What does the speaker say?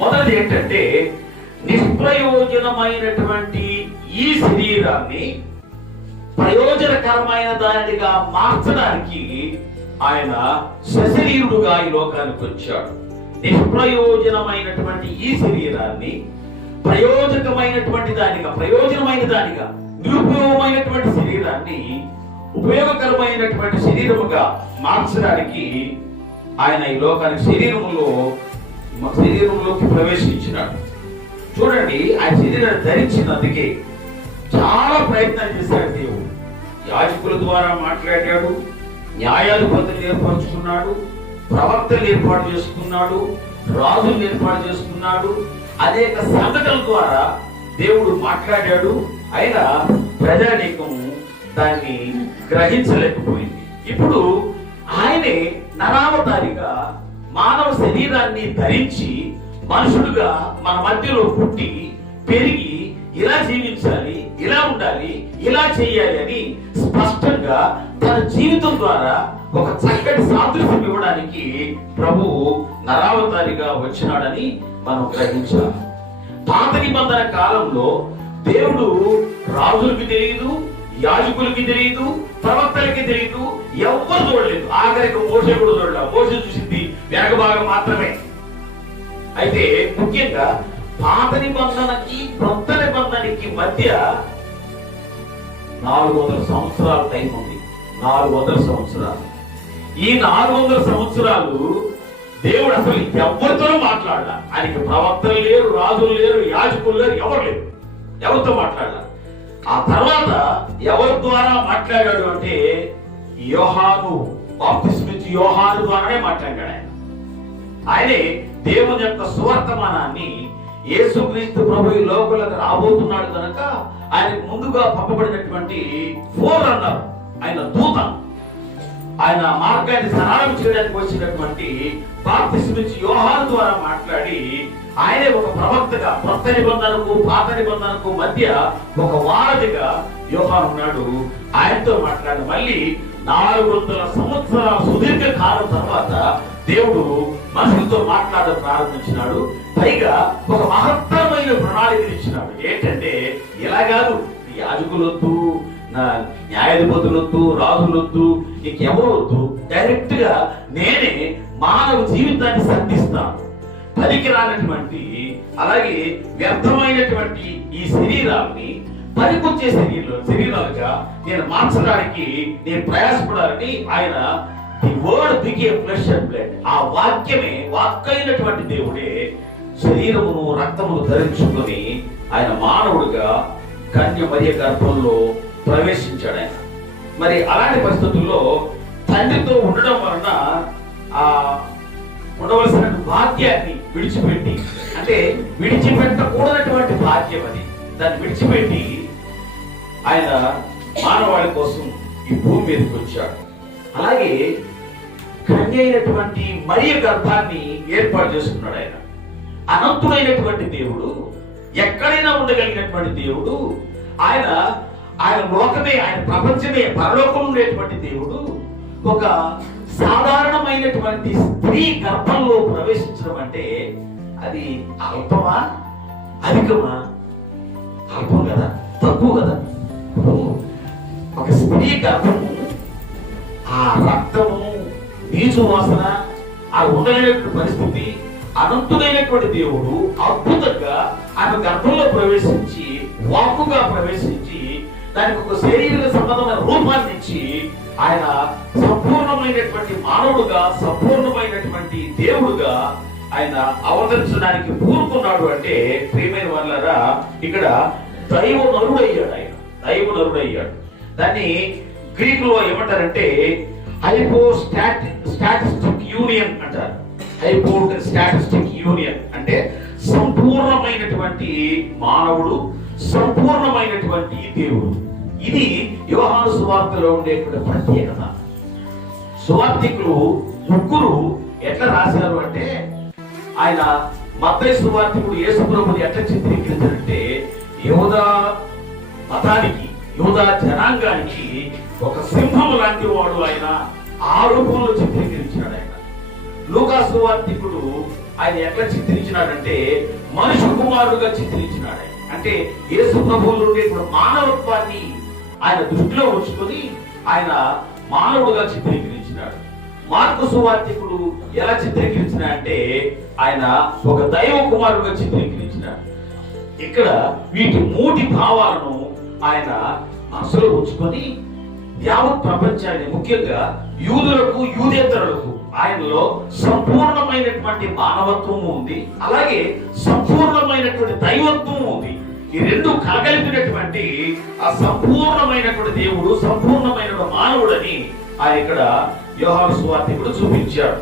మొదటిది ఏంటంటే నిష్ప్రయోజనమైనటువంటి ఈ శరీరాన్ని ప్రయోజనకరమైన దానిగా మార్చడానికి ఆయన సశరీరుడుగా ఈ లోకానికి వచ్చాడు. నిష్ప్రయోజనమైనటువంటి ఈ శరీరాన్ని ప్రయోజకమైనటువంటి దానిగా ప్రయోజనమైన దానిగా నిరుపయోగమైనటువంటి శరీరాన్ని ఉపయోగకరమైనటువంటి శరీరముగా మార్చడానికి ఆయన ఈ లోకానికి శరీరములో శరీరంలోకి ప్రవేశించినాడు. చూడండి ఆయన శరీరాన్ని ధరించినందుకే చాలా ప్రయత్నాలు చేశాడు దేవుడు. యాజకుల ద్వారా మాట్లాడాడు న్యాయాధిపతులు ఏర్పరచుకున్నాడు ప్రవక్తలు ఏర్పాటు చేసుకున్నాడు రాజులు ఏర్పాటు చేసుకున్నాడు అనేక సంఘటనల ద్వారా దేవుడు మాట్లాడాడు. అయినా ప్రజానీకము దాన్ని గ్రహించలేకపోయింది. ఇప్పుడు ఆయనే నరావతారిగా మానవ శరీరాన్ని ధరించి మనుషుడుగా మన మధ్యలో పుట్టి పెరిగి ఇలా జీవించాలి ఇలా ఉండాలి ఇలా చేయాలి అని స్పష్టంగా తన జీవితం ద్వారా ఒక చక్కటి సాదృశ్యం ఇవ్వడానికి ప్రభు నరావతారిగా వచ్చినాడని మనం గ్రహించాం. పాత నిబంధన కాలంలో దేవుడు రాజులకి తెలియదు యాజకులకి తెలియదు ప్రవక్తలకి తెలియదు ఎవ్వరు చూడలేదు. ఆఖరికి మోసే కూడా అయితే ముఖ్యంగా పాత నిబంధనకి కొత్త నిబంధనకి మధ్య నాలుగు వందల సంవత్సరాల టైం ఉంది. నాలుగు వందల సంవత్సరాలు. ఈ నాలుగు వందల సంవత్సరాలు దేవుడు అసలు ఎవరితోనూ మాట్లాడాల. ఆయనకి ప్రవక్తలు లేరు రాజులు లేరు యాజకులు లేరు ఎవరు లేరు. ఎవరితో మాట్లాడాల? ఆ తర్వాత ఎవరి ద్వారా మాట్లాడాడు అంటే యోహాను బాప్తిస్మిత్ యోహాను ద్వారానే మాట్లాడాడు ఆయన ఆయనే దేవుని యొక్క సువర్తమానాన్ని యేసుక్రీస్తు ప్రభు ఈ లోకలకు రాబోతున్నాడు కనుక ఆయన ముందుగా పంపబడినటువంటి ఫోర్ అన్నారు ఆయన దూత ఆయన మార్గాన్ని సరళం చేయడానికి వచ్చినటువంటి బాప్తిస్మిచ్చి యోహాను ద్వారా మాట్లాడి ఆయనే ఒక ప్రవక్తగా కొత్త నిబంధనకు పాత నిబంధనకు మధ్య ఒక వారధిగా యోహాను ఉన్నాడు. ఆయనతో మాట్లాడి మళ్ళీ నాలుగు వందల సంవత్సరాల సుదీర్ఘ కాలం తర్వాత దేవుడు మనుషులతో మాట్లాడడం ప్రారంభించినాడు. పైగా ఒక మహత్తరమైన ప్రణాళిక ఇచ్చినాడు. ఏంటంటే ఇలా కాదు యాజకులొద్దు న్యాయాధిపతులొద్దు రాజులొద్దు నీకెవరు వద్దు. డైరెక్ట్గా నేనే మానవ జీవితాన్ని సర్దిస్తాను. పనికి రానటువంటి అలాగే వ్యర్థమైనటువంటి ఈ శరీరాన్ని పనికొచ్చే శరీరం శరీరాలుగా నేను మార్చడానికి నేను ప్రయాసపడాలని ఆయన the word became flesh and blood ఆ వాక్యమే వాక్కైనటువంటి దేవుడే శరీరమును రక్తమును ధరించుకొని ఆయన మానవుడిగా కన్య మరియ గర్భంలో ప్రవేశించాడు ఆయన. మరి అలాంటి పరిస్థితుల్లో తండ్రితో ఉండడం వలన ఆ ఉండవలసిన భాగ్యాన్ని విడిచిపెట్టి అంటే విడిచిపెట్టకూడనటువంటి భాగ్యం అది. దాన్ని విడిచిపెట్టి ఆయన మానవాళి కోసం ఈ భూమి మీదకి వచ్చాడు. అలాగే కన్య అయినటువంటి మరియ గర్భాన్ని ఏర్పాటు చేసుకున్నాడు ఆయన. అనంతుడైనటువంటి దేవుడు ఎక్కడైనా ఉండగలిగినటువంటి దేవుడు ఆయన ఆయన లోకమే ఆయన ప్రపంచమే పరలోకం ఉండేటువంటి దేవుడు ఒక సాధారణమైనటువంటి స్త్రీ గర్భంలో ప్రవేశించడం అంటే అది అల్పమా? అధికమా? అల్పం కదా తక్కువ కదా. ఒక స్త్రీ గర్భం ఆ రక్తము నీచు వాసన ఆ ఉండలేనటువంటి పరిస్థితి అనంతుడైనటువంటి దేవుడు అద్భుతంగా ఆమె గర్భంలో ప్రవేశించి వాక్కుగా ప్రవేశించి దానికి ఒక శరీర సంబంధమైన రూపాన్ని ఇచ్చి ఆయన సంపూర్ణమైనటువంటి మానవుడుగా సంపూర్ణమైనటువంటి దేవుడుగా ఆయన అవతరించడానికి పూనుకున్నాడు అంటే ప్రియమైన వాళ్ళరా ఇక్కడ దైవ నరుడయ్యాడు ఆయన. దైవ నరుడయ్యాడు దాన్ని గ్రీక్లో ఏమంటారంటే హైపో స్టాటిస్టిక్ యూనియన్ అంటారు. హైపో స్టాటిస్టిక్ యూనియన్ అంటే సంపూర్ణమైనటువంటి మానవుడు సంపూర్ణమైనటువంటి దేవుడు. ఇది యోహాను సువార్తలో ఉండేటువంటి ప్రత్యేకత. సువార్థికులు ముగ్గురు ఎట్లా రాశారు అంటే ఆయన మత్తయి సువార్థికుడు యేసు ప్రభుని ఎట్లా చిత్రీకరించారంటే యోధ మతానికి యూదా జనాంగానికి ఒక సింహం లాంటి వాడు ఆయన ఆ రూపంలో చిత్రీకరించినాడు ఆయన. లూకాసు వార్తికుడు ఆయన ఎట్లా చిత్రించినాడంటే మనుషు కుమారుడుగా చిత్రించినాడు ఆయన. అంటే యేసు ప్రభువులు ఉండేటువంటి మానవత్వాన్ని ఆయన దృష్టిలో ఉంచుకొని ఆయన మానవుడుగా చిత్రీకరించినాడు. మార్కు సువార్థికుడు ఎలా చిత్రీకరించిన అంటే ఆయన ఒక దైవ కుమారుడుగా చిత్రీకరించినాడు. ఇక్కడ వీటి మూటి భావాలను ఆయన మనసులో ఉంచుకొని యావత్ ప్రపంచాన్ని ముఖ్యంగా యూదులకు యూదేతరులకు ఆయనలో సంపూర్ణమైనటువంటి మానవత్వము ఉంది. అలాగే సంపూర్ణమైనటువంటి దైవత్వం ఉంది. ఈ రెండు కలగలిపినటువంటి ఆ సంపూర్ణమైనటువంటి దేవుడు సంపూర్ణమైన మానవుడని ఆయన ఇక్కడ యోహాను కూడా చూపించాడు.